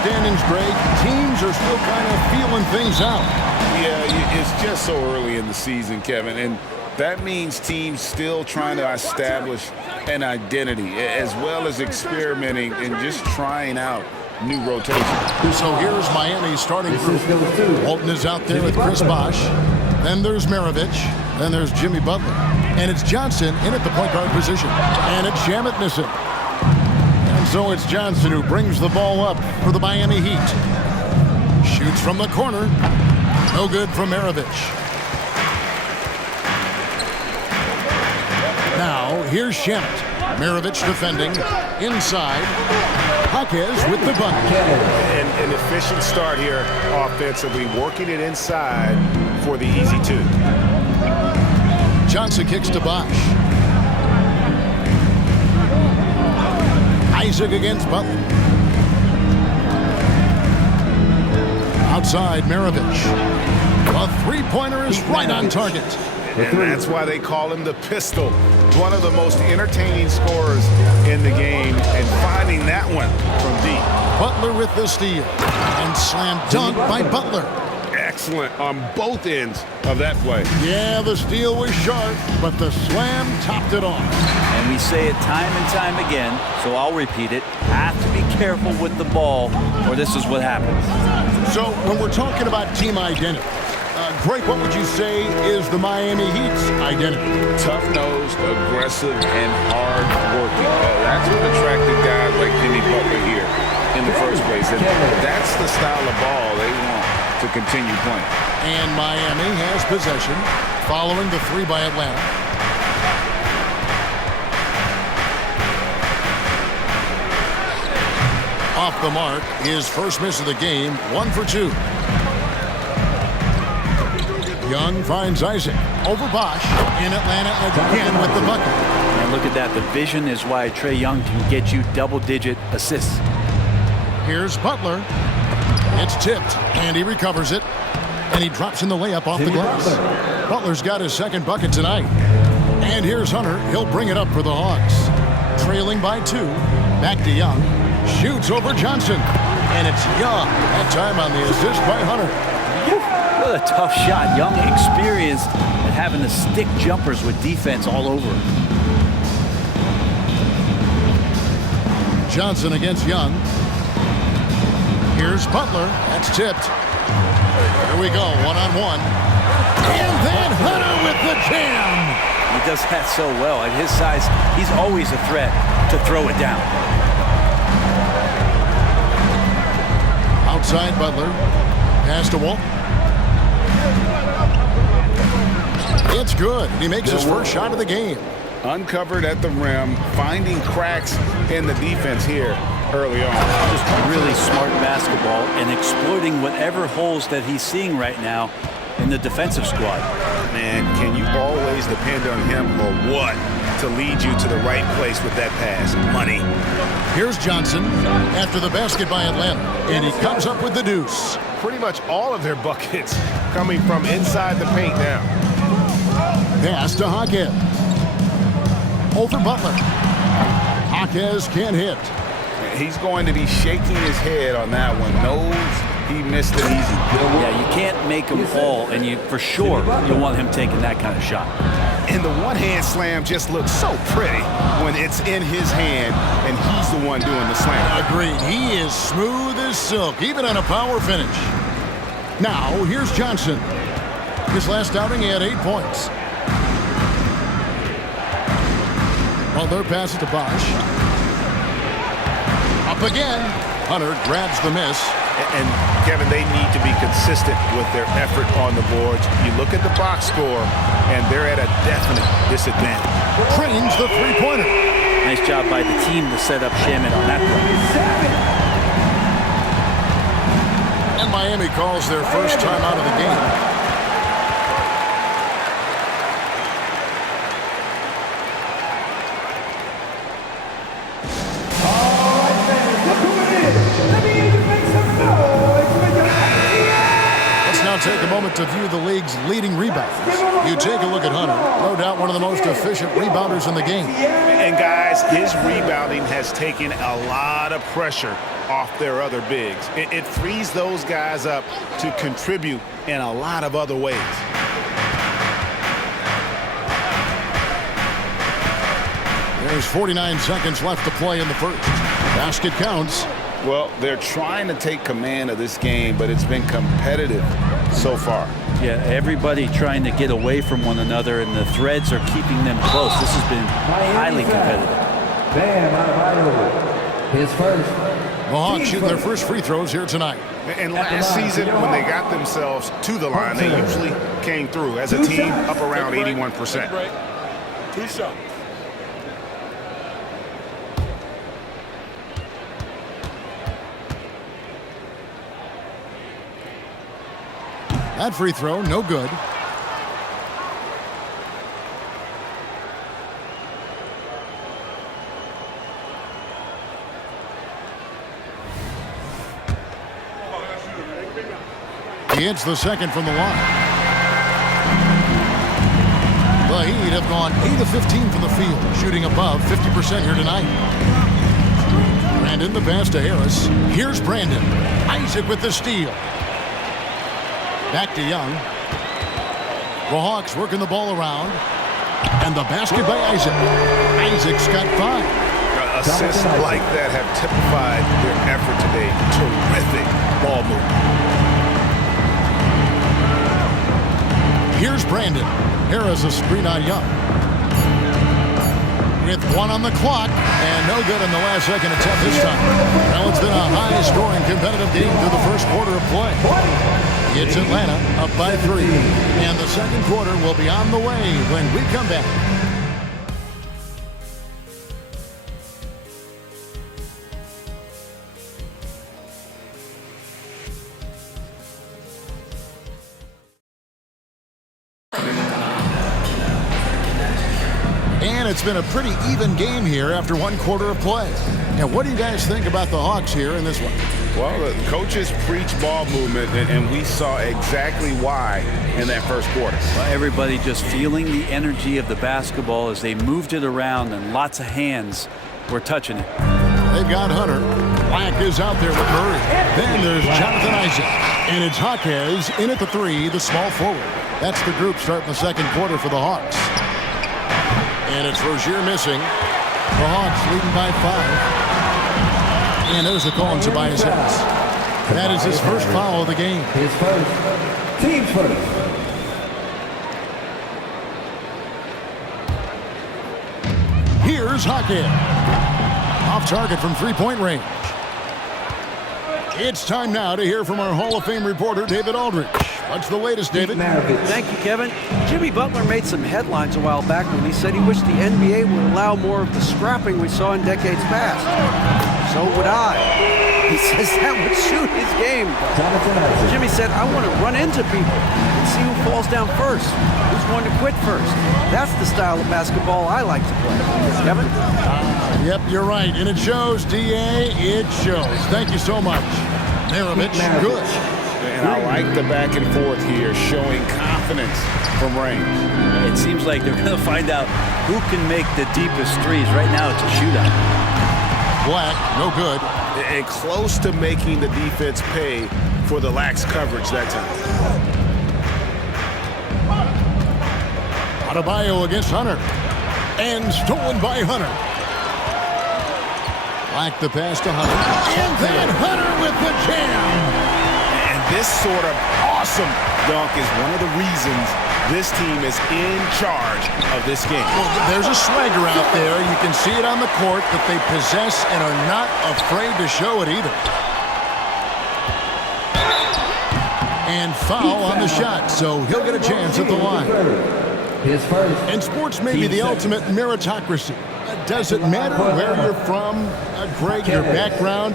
standings, Greg, teams are still kind of feeling things out. Yeah, it's just so early in the season, Kevin, and that means teams still trying to establish an identity as well as experimenting and just trying out new rotations. So here's Miami's starting group. Walton is out there with Chris Bosh. Then there's Maravich. Then there's Jimmy Butler. And it's Johnson in at the point guard position. And it's Shamet missing. And so it's Johnson who brings the ball up for the Miami Heat. Shoots from the corner. No good from Maravich. Now, here's Shamet. Maravich defending. Inside. Jaquez with the bucket. An efficient start here offensively, working it inside for the easy two. Johnson kicks to Bosh. Isaac against Butler. Outside, Maravich. A three-pointer is right on target. And that's why they call him the pistol. One of the most entertaining scorers in the game, and finding that one from deep. Butler with the steal. And slam dunk by Butler. Excellent on both ends of that play. Yeah, the steal was sharp, but the slam topped it off. And we say it time and time again, so I'll repeat it. Have to be careful with the ball, or this is what happens. So when we're talking about team identity, Greg, what would you say is the Miami Heat's identity? Tough-nosed, aggressive, and hard-working. That's what attracted guys like Jimmy Butler here in the first place. And that's the style of ball they want to continue playing. And Miami has possession following the three by Atlanta. Off the mark, his first miss of the game, 1 for 2. Young finds Isaac over Bosh in Atlanta again with the bucket. And look at that. The vision is why Trae Young can get you double-digit assists. Here's Butler. It's tipped, and he recovers it. And he drops in the layup off the glass. Butler's got his second bucket tonight. And here's Hunter. He'll bring it up for the Hawks. Trailing by 2. Back to Young. Shoots over Johnson. And it's Young. That time on the assist by Hunter. What a tough shot. Young experienced at having to stick jumpers with defense all over. Johnson against Young. Here's Butler. That's tipped. Here we go, one-on-one. And then Hunter with the jam. He does that so well. At his size, he's always a threat to throw it down. Outside Butler. Pass to Walton. It's good. He makes his first shot of the game. Uncovered at the rim, finding cracks in the defense here early on. Just really smart basketball and exploiting whatever holes that he's seeing right now in the defensive squad. Man, can you always depend on him or what to lead you to the right place with that pass? Money. Here's Johnson after the basket by Atlanta, and he comes up with the deuce. Pretty much all of their buckets coming from inside the paint now. Pass to Jaquez. Over Butler. Jaquez can't hit. He's going to be shaking his head on that one. Knows he missed it easy. Yeah, you can't make him fall, and you for sure you want him taking that kind of shot. And the one-hand slam just looks so pretty when it's in his hand and he's the one doing the slam. Agreed. He is smooth as silk, even on a power finish. Now, here's Johnson. His last outing, he had 8 points. Butler passes to Bosh. Up again. Hunter grabs the miss. And Kevin, they need to be consistent with their effort on the boards. You look at the box score, and they're at a definite disadvantage. Trains the three-pointer. Nice job by the team to set up Shamet on that play. And Miami calls their first time out of the game. Take a moment moment to view the league's leading rebounders. You take a look at Hunter, no doubt one of the most efficient rebounders in the game. And guys, his rebounding has taken a lot of pressure off their other bigs. It frees those guys up to contribute in a lot of other ways. There's 49 seconds left to play in the first. Basket counts. Well, they're trying to take command of this game, but it's been competitive so far. Yeah, everybody trying to get away from one another, and the threads are keeping them close. This has been highly competitive. Bam, out of Iowa. His first. The Hawks shooting their first free throws here tonight. And last season, when they got themselves to the line, they usually came through as a team up around 81%. 2 shots. That free throw, no good. He hits the second from the line. The Heat have gone 8 of 15 from the field, shooting above 50% here tonight. Brandon, the pass to Harris. Here's Brandon. Isaac with the steal. Back to Young. The Hawks working the ball around. And the basket by Isaac. Isaac's got 5. Assists like that have typified their effort today. Terrific ball movement. Here's Brandon. Harris a screen on Young. With 1 on the clock. And no good in the last second attempt this time. Well, it's been a high-scoring competitive game through the first quarter of play. It's Atlanta up by 3. And the second quarter will be on the way when we come back. And it's been a pretty even game here after 1 quarter of play. And what do you guys think about the Hawks here in this one? Well, the coaches preach ball movement, and we saw exactly why in that first quarter. Well, everybody just feeling the energy of the basketball as they moved it around, and lots of hands were touching it. They've got Hunter. Black is out there with Murray. Then there's Jonathan Isaac. And it's Jaquez in at the 3, the small forward. That's the group starting the second quarter for the Hawks. And it's Rozier missing. The Hawks leading by 5. And there's a call on Tobias Harris. That is his first foul of the game. His first. Team first. Here's Jaquez. Off target from 3-point range. It's time now to hear from our Hall of Fame reporter, David Aldridge. What's the latest, David? Thank you, Kevin. Jimmy Butler made some headlines a while back when he said he wished the NBA would allow more of the scrapping we saw in decades past. So would I. He says that would suit his game. Jimmy said, I want to run into people and see who falls down first, who's going to quit first. That's the style of basketball I like to play. Kevin? Yep, you're right. And it shows, D.A., it shows. Thank you so much. Maravich, good. And I like the back and forth here, showing confidence from range. It seems like they're going to find out who can make the deepest threes. Right now, it's a shootout. Black, no good. And close to making the defense pay for the lax coverage that time. Adebayo against Hunter. And stolen by Hunter. Black the pass to Hunter. And then Hunter with the jam. And this sort of awesome dunk is one of the reasons this team is in charge of this game. Well, there's a swagger out there. You can see it on the court that they possess and are not afraid to show it either. And foul on the shot, so he'll get a chance at the line. His first. And sports may be the ultimate meritocracy. Does it matter where you're from, Greg, your background?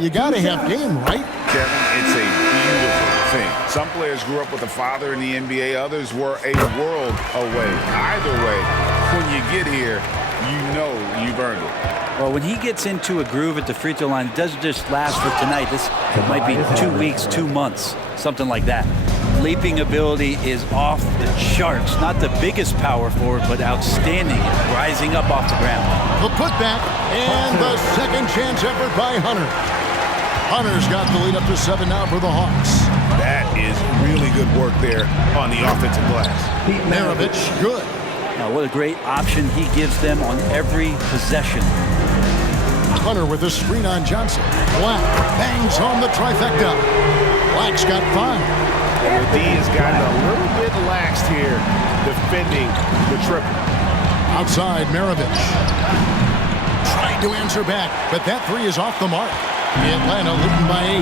You got to have game, right? Kevin, it's a beautiful thing. Some players grew up with a father in the NBA. Others were a world away. Either way, when you get here, you know you've earned it. Well, when he gets into a groove at the free throw line, it doesn't just last for tonight. This might be 2 weeks, 2 months, something like that. leaping ability is off the charts. Not the biggest power forward, but outstanding, rising up off the ground. The putback and the second chance effort by Hunter. Hunter's got the lead up to 7 now for the Hawks. That is really good work there on the offensive glass. Maravich, good. Now, what a great option he gives them on every possession. Hunter with a screen on Johnson. Black bangs home the trifecta. Black's got 5. And the D has gotten a little bit laxed here defending the triple. Outside, Maravich. Tried to answer back, but that 3 is off the mark. Atlanta leading by 8.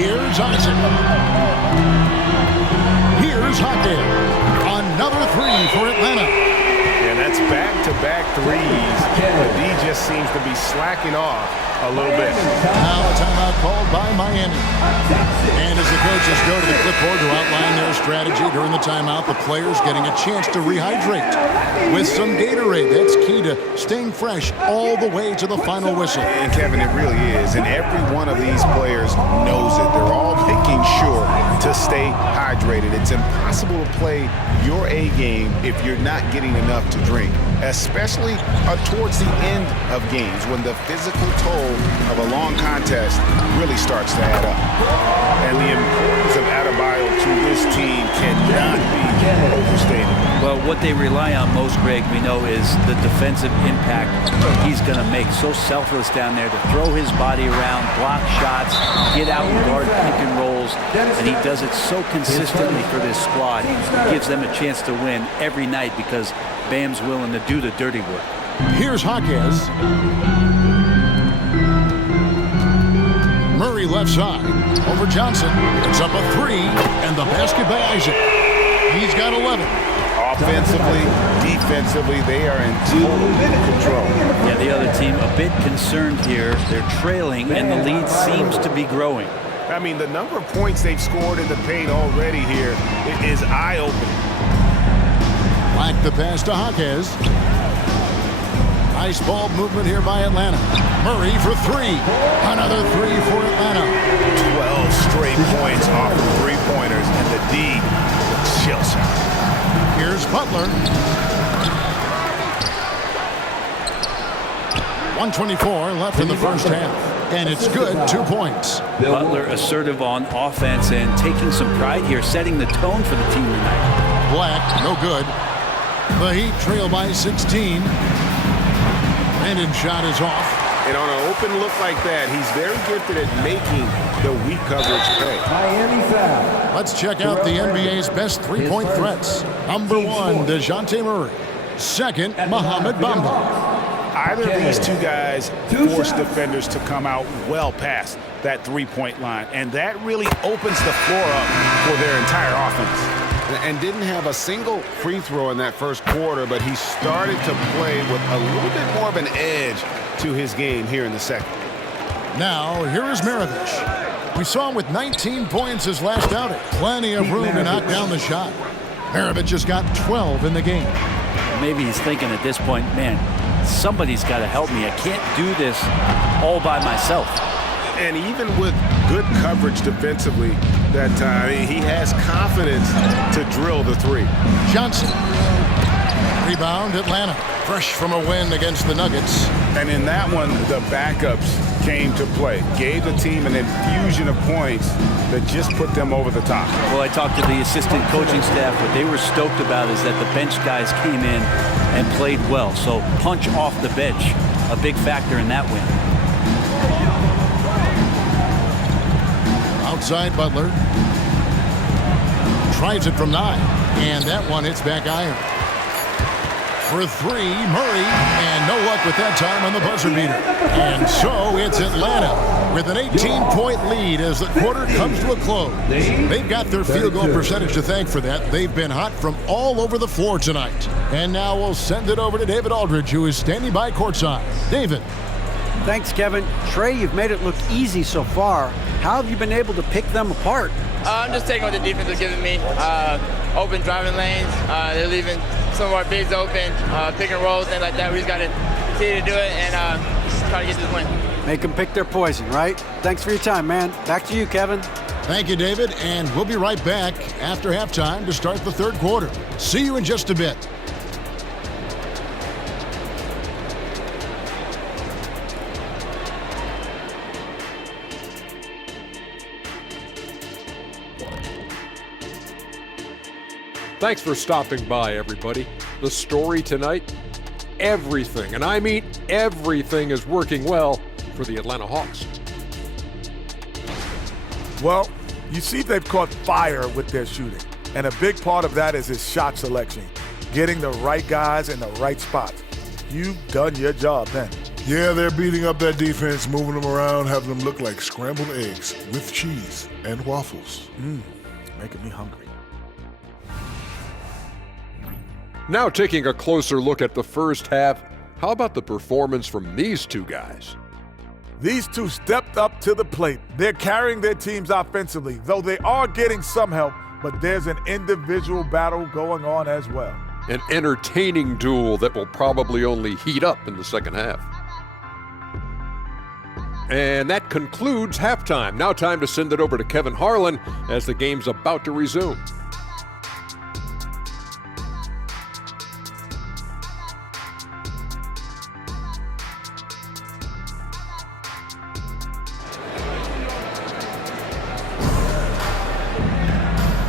Here's Isaac. Here's Hockey. Another 3 for Atlanta. And that's back-to-back threes. The D just seems to be slacking off a little bit. Now a timeout called by Miami. And as the coaches go to the clipboard to outline their strategy during the timeout, the players getting a chance to rehydrate with some Gatorade. That's key to staying fresh all the way to the final whistle. And Kevin, it really is. And every one of these players knows it. They're all making sure to stay hydrated. It's impossible to play your A game if you're not getting enough to drink, especially towards the end of games when the physical toll of a long contest really starts to add up. And the importance of Adebayo to this team cannot be overstated. Well, what they rely on most, Greg, we know, is the defensive impact he's going to make. So selfless down there to throw his body around, block shots, get out and guard pick and rolls, and he does it so consistently for this squad. He gives them a chance to win every night because Bam's willing to do the dirty work. Here's Jaquez. Murray left side. Over Johnson. It's up a 3. And the basket by Isaac. He's got 11. Offensively, defensively, they are in total control. Yeah, the other team a bit concerned here. They're trailing, and the lead seems to be growing. I mean, the number of points they've scored in the paint already here is eye-opening. Like the pass to Jaquez. Nice ball movement here by Atlanta. Murray for 3. Another 3 for Atlanta. 12 straight points off of three-pointers, and the D looks shell-shocked. Here's Butler. 1:24 left in the first half. And it's good, 2 points. Butler assertive on offense and taking some pride here, setting the tone for the team tonight. Black, no good. The Heat trail by 16. Landon shot is off. And on an open look like that, he's very gifted at making the weak coverage pay. Miami foul. Let's check out the NBA's best three-point threats. Number 1, DeJounte Murray. Second, Mohamed Bamba. Either of these two guys force defenders to come out well past that three-point line, and that really opens the floor up for their entire offense. And didn't have a single free throw in that first quarter, but he started to play with a little bit more of an edge to his game here in the second. Now, here is Maravich. We saw him with 19 points his last outing. Plenty of room to knock down the shot. Maravich has got 12 in the game. Maybe he's thinking at this point, man, somebody's got to help me. I can't do this all by myself. And even with good coverage defensively that time, he has confidence to drill the 3. Johnson. Rebound, Atlanta. Fresh from a win against the Nuggets. And in that one, the backups came to play. Gave the team an infusion of points that just put them over the top. Well, I talked to the assistant coaching staff. What they were stoked about is that the bench guys came in and played well. So punch off the bench, a big factor in that win. Outside Butler. Tries it from 9. And that one hits back iron. For 3, Murray. And no luck with that time on the buzzer beater. And so it's Atlanta with an 18-point lead as the quarter comes to a close. They've got their field goal percentage to thank for that. They've been hot from all over the floor tonight. And now we'll send it over to David Aldridge, who is standing by courtside. David. Thanks, Kevin. Trey, you've made it look easy so far. How have you been able to pick them apart? I'm just taking what the defense is giving me. Open driving lanes. They're leaving some of our bigs open, pick and rolls, things like that. We just got to continue to do it and try to get this win. Make them pick their poison, right? Thanks for your time, man. Back to you, Kevin. Thank you, David, and we'll be right back after halftime to start the third quarter. See you in just a bit. Thanks for stopping by, everybody. The story tonight, everything, and I mean everything, is working well for the Atlanta Hawks. Well, you see they've caught fire with their shooting, and a big part of that is his shot selection, getting the right guys in the right spots. You've done your job then. Yeah, they're beating up that defense, moving them around, having them look like scrambled eggs with cheese and waffles. Making me hungry. Now taking a closer look at the first half, how about the performance from these two guys? These two stepped up to the plate. They're carrying their teams offensively, though they are getting some help, but there's an individual battle going on as well. An entertaining duel that will probably only heat up in the second half. And that concludes halftime. Now time to send it over to Kevin Harlan as the game's about to resume.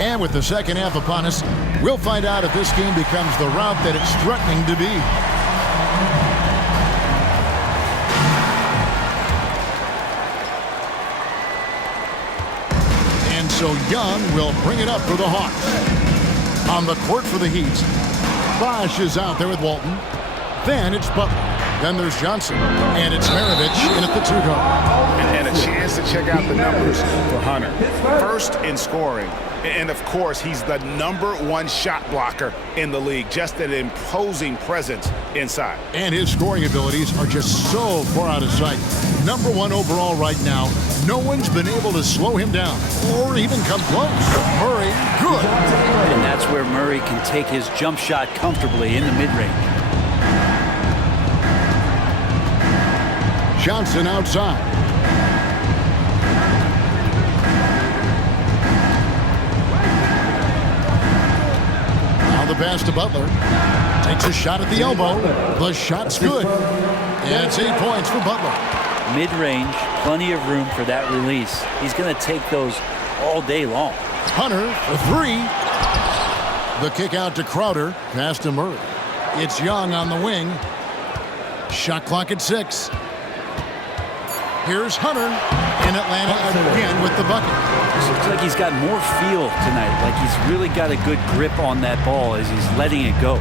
And with the second half upon us, we'll find out if this game becomes the route that it's threatening to be. And so Young will bring it up for the Hawks. On the court for the Heat, Bosch is out there with Walton. Then it's Butler. Then there's Johnson. And it's Maravich in at the 2 guard. And a chance to check out the numbers for Hunter. First in scoring. And, of course, he's the #1 shot blocker in the league. Just an imposing presence inside. And his scoring abilities are just so far out of sight. #1 overall right now. No one's been able to slow him down or even come close. Murray, good. And that's where Murray can take his jump shot comfortably in the mid-range. Johnson outside. The pass to Butler. Takes a shot at the elbow. The shot's good. And it's 8 points for Butler. Mid-range, plenty of room for that release. He's going to take those all day long. Hunter, a 3. The kick out to Crowder. Pass to Murray. It's Young on the wing. Shot clock at 6. Here's Hunter in Atlanta again with the bucket. This looks like he's got more feel tonight, like he's really got a good grip on that ball as he's letting it go.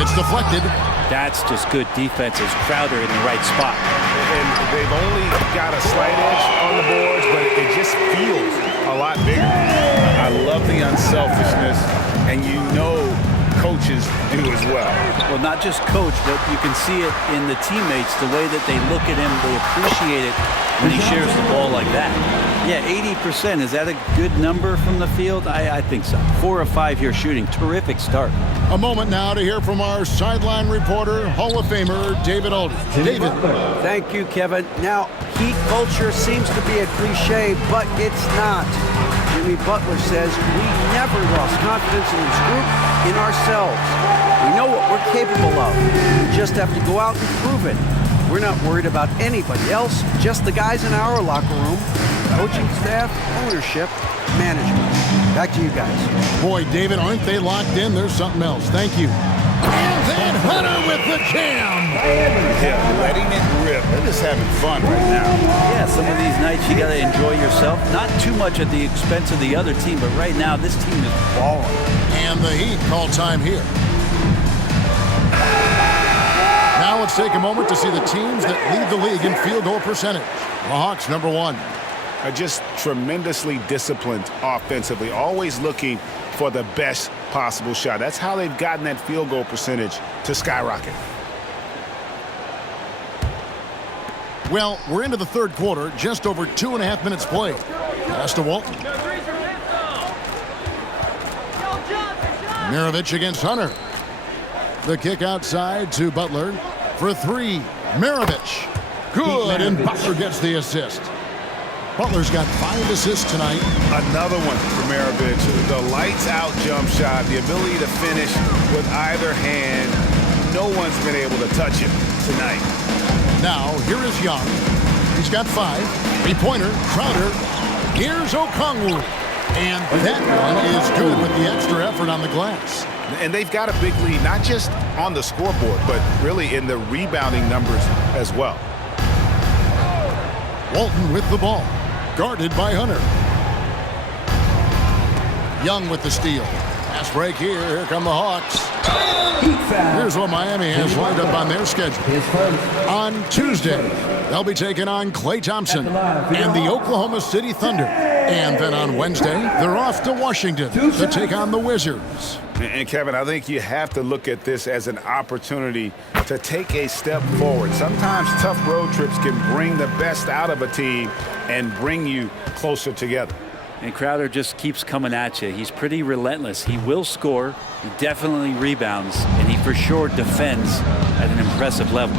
It's deflected. That's just good defense as Crowder in the right spot. And they've only got a slight edge on the boards, but it just feels a lot bigger. I love the unselfishness, and you know coaches do as well. Well, not just coach, but you can see it in the teammates, the way that they look at him, they appreciate it when he shares the ball like that. Yeah, 80%. Is that a good number from the field? I think so. 4 of 5 here shooting. Terrific start. A moment now to hear from our sideline reporter, Hall of Famer David Aldridge. David. Thank you, Kevin. Now, Heat culture seems to be a cliche, but it's not. Jimmy Butler says we never lost confidence in this group, in ourselves. We know what we're capable of. We just have to go out and prove it. We're not worried about anybody else, just the guys in our locker room, coaching staff, ownership, management. Back to you guys. Boy, David, aren't they locked in? There's something else. Thank you. And then Hunter with the jam. Yeah, letting it rip. They're just having fun right now. Yeah, some of these nights you got to enjoy yourself. Not too much at the expense of the other team, but right now this team is balling. And the Heat call time here. Now let's take a moment to see the teams that lead the league in field goal percentage. The Hawks, #1. Are just tremendously disciplined offensively, always looking for the best possible shot. That's how they've gotten that field goal percentage to skyrocket. Well, we're into the third quarter, just over 2.5 minutes played. Pass to Walton. Maravich against Hunter. The kick outside to Butler for 3. Maravich. Good, and Butler gets the assist. Butler's got 5 assists tonight. Another one for Maravich. The lights-out jump shot, the ability to finish with either hand. No one's been able to touch him tonight. Now, here is Young. He's got 5. 3-pointer, Crowder. Here's Okongwu. And that one is good with the extra effort on the glass. And they've got a big lead, not just on the scoreboard, but really in the rebounding numbers as well. Walton with the ball. Guarded by Hunter. Young with the steal. Pass break here. Here come the Hawks. Here's what Miami has lined up on their schedule. On Tuesday, they'll be taking on Klay Thompson and the Oklahoma City Thunder. And then on Wednesday, they're off to Washington to take on the Wizards. And Kevin, I think you have to look at this as an opportunity to take a step forward. Sometimes tough road trips can bring the best out of a team and bring you closer together. And Crowder just keeps coming at you. He's pretty relentless. He will score, he definitely rebounds, and he for sure defends at an impressive level.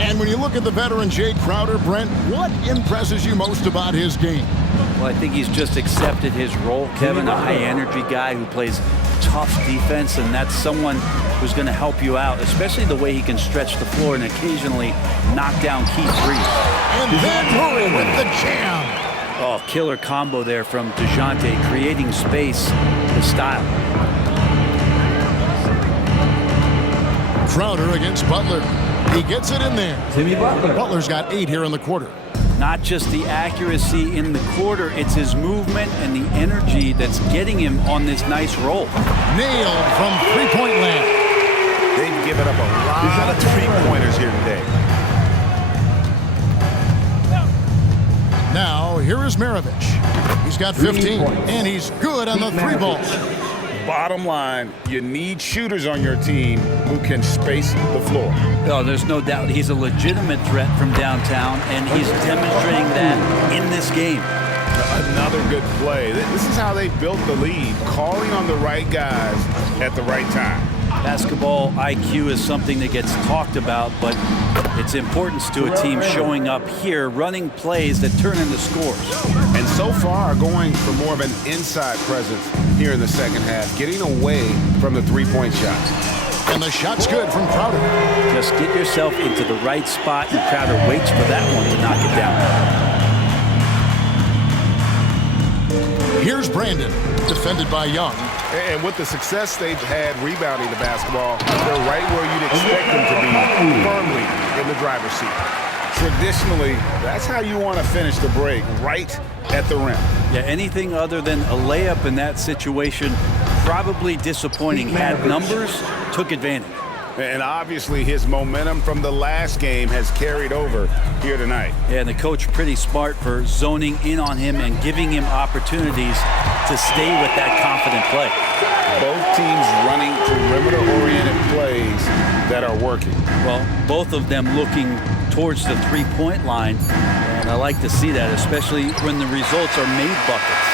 And when you look at the veteran Jay Crowder, Brent, what impresses you most about his game? Well, I think he's just accepted his role, Kevin, a high-energy guy who plays tough defense, and that's someone who's going to help you out, especially the way he can stretch the floor and occasionally knock down key threes. And then Murray with the jam. Oh, killer combo there from DeJounte, creating space with style. Crowder against Butler. He gets it in there. Jimmy Butler. Butler's got 8 here in the quarter. Not just the accuracy in the quarter, it's his movement and the energy that's getting him on this nice roll. Nailed from three-point land. They've given up a lot of three-pointers here today. Now, here is Maravich. He's got 15, and he's good on the 3-ball. Bottom line, you need shooters on your team who can space the floor. Oh, there's no doubt he's a legitimate threat from downtown, and he's demonstrating that in this game. Another good play. This is how they built the lead, calling on the right guys at the right time. Basketball IQ is something that gets talked about, but its importance to a team showing up here, running plays that turn into scores. And so far, going for more of an inside presence here in the second half, getting away from the three-point shot. And the shot's good from Crowder. Just get yourself into the right spot, and Crowder waits for that one to knock it down. Here's Brandon, defended by Young. And with the success they've had rebounding the basketball, they're right where you'd expect them to be, firmly in the driver's seat. Traditionally, that's how you want to finish the break, right at the rim. Yeah, anything other than a layup in that situation, probably disappointing. Had numbers, took advantage. And obviously his momentum from the last game has carried over here tonight. Yeah, and the coach pretty smart for zoning in on him and giving him opportunities to stay with that confident play. Both teams running perimeter-oriented plays that are working. Well, both of them looking towards the three-point line, and I like to see that, especially when the results are made buckets.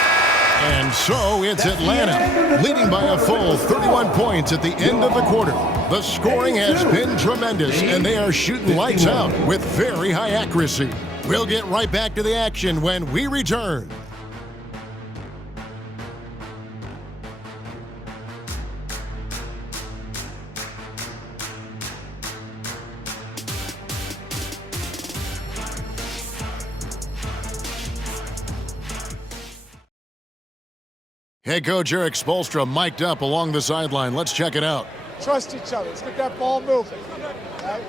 And so it's Atlanta, leading by a full 31 points at the end of the quarter. The scoring has been tremendous, and they are shooting lights out with very high accuracy. We'll get right back to the action when we return. Head coach Eric Spoelstra mic'd up along the sideline. Let's check it out. Trust each other. Let's get that ball moving. Right?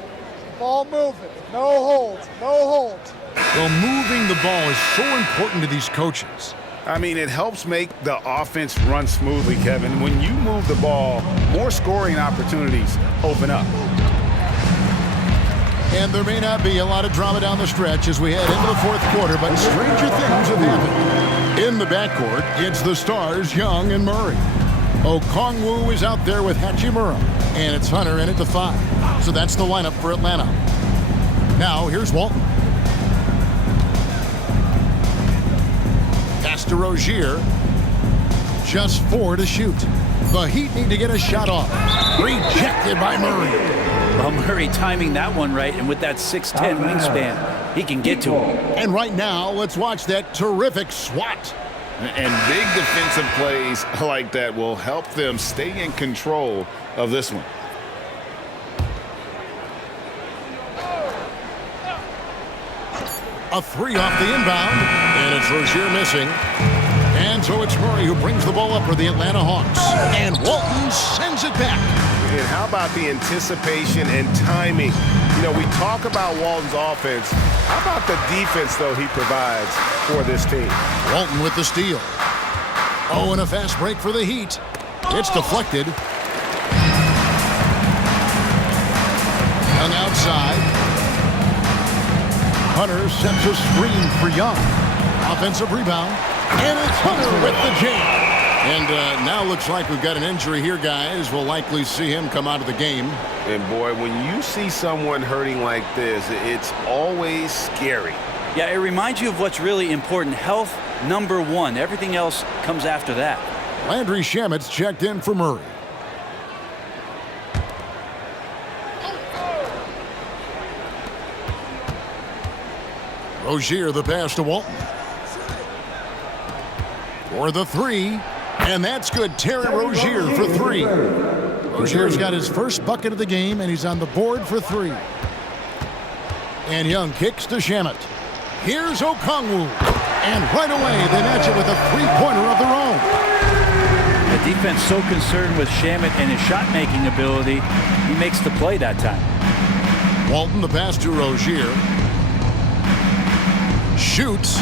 Ball moving. No holds. No holds. Well, moving the ball is so important to these coaches. I mean, it helps make the offense run smoothly, Kevin. When you move the ball, more scoring opportunities open up. And there may not be a lot of drama down the stretch as we head into the fourth quarter, but stranger things have happened. In the backcourt, it's the stars, Young and Murray. Okongwu is out there with Hachimura, and it's Hunter in at the 5. So that's the lineup for Atlanta. Now, here's Walton. Pass to Rozier. Just 4 to shoot. The Heat need to get a shot off. Rejected by Murray. Well, Murray timing that one right, and with that 6'10 wingspan, he can get to him. And right now, let's watch that terrific swat. And big defensive plays like that will help them stay in control of this one. A three off the inbound, and it's Rozier missing. And so it's Murray who brings the ball up for the Atlanta Hawks. And Walton sends it back. And how about the anticipation and timing? You know, we talk about Walton's offense. How about the defense, though, he provides for this team? Walton with the steal. Oh, and a fast break for the Heat. It's deflected. Young outside. Hunter sets a screen for Young. Offensive rebound. And it's Hunter with the jam. And now looks like we've got an injury here, guys. We'll likely see him come out of the game. And, boy, when you see someone hurting like this, it's always scary. Yeah, it reminds you of what's really important. Health, number one. Everything else comes after that. Landry Shamet's checked in for Murray. Rozier the pass to Walton. For the three. And that's good. Terry Rozier for three. Rozier's got his first bucket of the game, and he's on the board for three. And Young kicks to Shamet. Here's Okongwu. And right away, they match it with a three-pointer of their own. The defense so concerned with Shamet and his shot-making ability, he makes the play that time. Walton, the pass to Rozier. Shoots.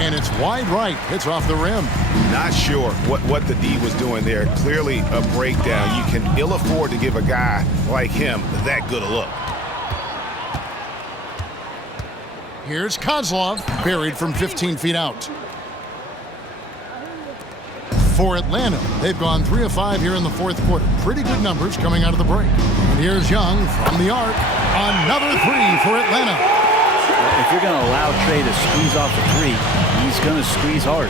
And it's wide right. It's off the rim. Not sure what the D was doing there. Clearly a breakdown. You can ill afford to give a guy like him that good a look. Here's Kozlov, buried from 15 feet out. For Atlanta, they've gone 3 of 5 here in the fourth quarter. Pretty good numbers coming out of the break. And here's Young from the arc. Another three for Atlanta. If you're going to allow Trey to squeeze off a three, he's going to squeeze hard.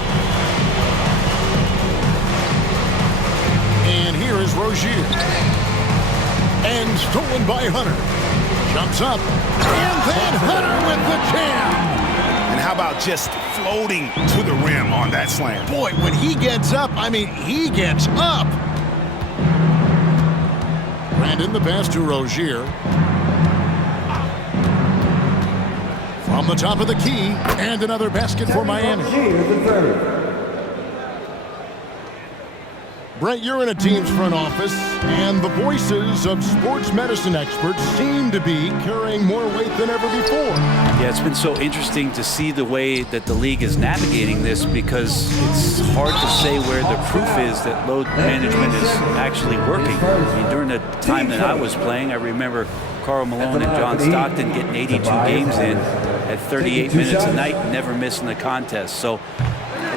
And here is Rozier. And stolen by Hunter. Jumps up. And then Hunter with the jam. And how about just floating to the rim on that slam? Boy, when he gets up, I mean, he gets up. Brandon the pass to Rozier. From the top of the key, and another basket for Miami. Brett, you're in a team's front office, and the voices of sports medicine experts seem to be carrying more weight than ever before. Yeah, it's been so interesting to see the way that the league is navigating this, because it's hard to say where the proof is that load management is actually working. I mean, during the time that I was playing, I remember Karl Malone and John Stockton getting 82 games in at 38 minutes a night, never missing a contest. So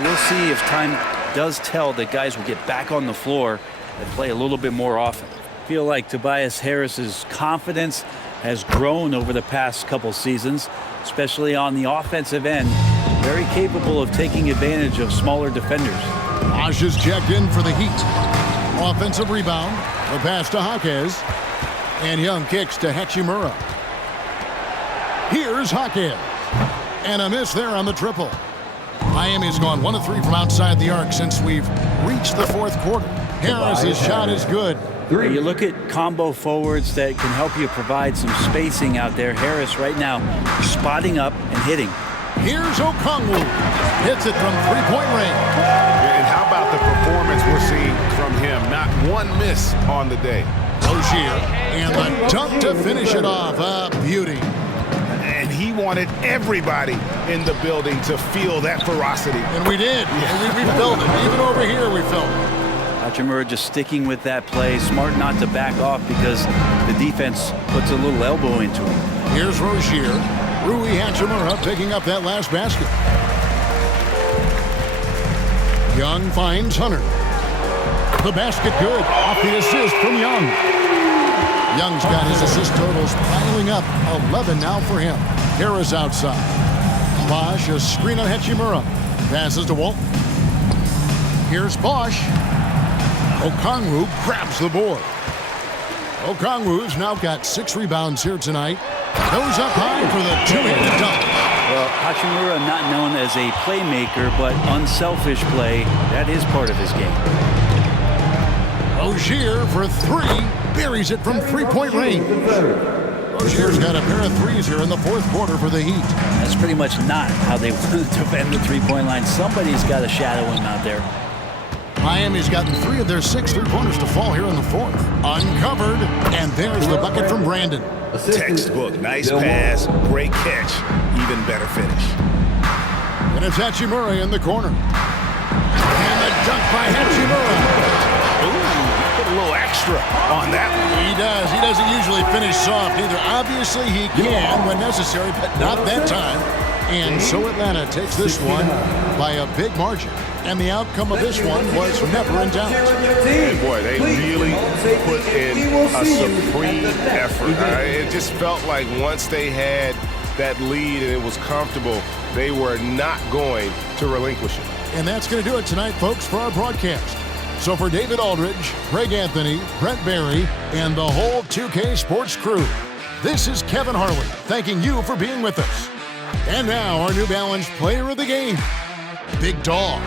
we'll see if time does tell that guys will get back on the floor and play a little bit more often. I feel like Tobias Harris's confidence has grown over the past couple seasons, especially on the offensive end. Very capable of taking advantage of smaller defenders. Bosh is checked in for the Heat. Offensive rebound. The pass to Jaquez. And Young kicks to Hachimura. Here's Jaquez. And a miss there on the triple. Miami's gone 1 of 3 from outside the arc since we've reached the fourth quarter. Harris's shot is good. You look at combo forwards that can help you provide some spacing out there. Harris right now spotting up and hitting. Here's Okongwu. Hits it from three-point range. And how about the performance we're seeing from him? Not one miss on the day. Rozier, and the dunk to finish it off. A beauty. And he wanted everybody in the building to feel that ferocity. And we did. Yeah. We felt it. Even over here, we felt it. Hachimura just sticking with that play. Smart not to back off because the defense puts a little elbow into him. Here's Rozier. Rui Hachimura picking up that last basket. Young finds Hunter. The basket good. Off the assist from Young. Young's got his assist totals piling up. 11 now for him. Harris outside. Bosh, a screen on Hachimura. Passes to Walton. Here's Bosh. Okongwu grabs the board. Okongwu's now got 6 rebounds here tonight. Goes up high for the two-handed dunk. Well, Hachimura not known as a playmaker, but unselfish play, that is part of his game. Rozier for three. Buries it from three-point range. Rozier's got a pair of threes here in the fourth quarter for the Heat. That's pretty much not how they want to defend the three-point line. Somebody's got to shadow him out there. Miami's gotten 3 of their 6 three-pointers to fall here in the fourth. Uncovered, and there's the bucket from Brandon. Textbook, nice pass, great catch, even better finish. And it's Hachimura in the corner. And the dunk by Hachimura. Ooh, put a little extra on that one. He does. He doesn't usually finish soft either. Obviously, he can when necessary, but not that time. And so Atlanta takes this one by a big margin. And the outcome of this one was never in doubt. And boy, they really put in a supreme effort. It just felt like once they had that lead and it was comfortable, they were not going to relinquish it. And that's going to do it tonight, folks, for our broadcast. So for David Aldridge, Greg Anthony, Brent Barry, and the whole 2K Sports crew, this is Kevin Harlan thanking you for being with us. And now our New Balance player of the game, Big Dog.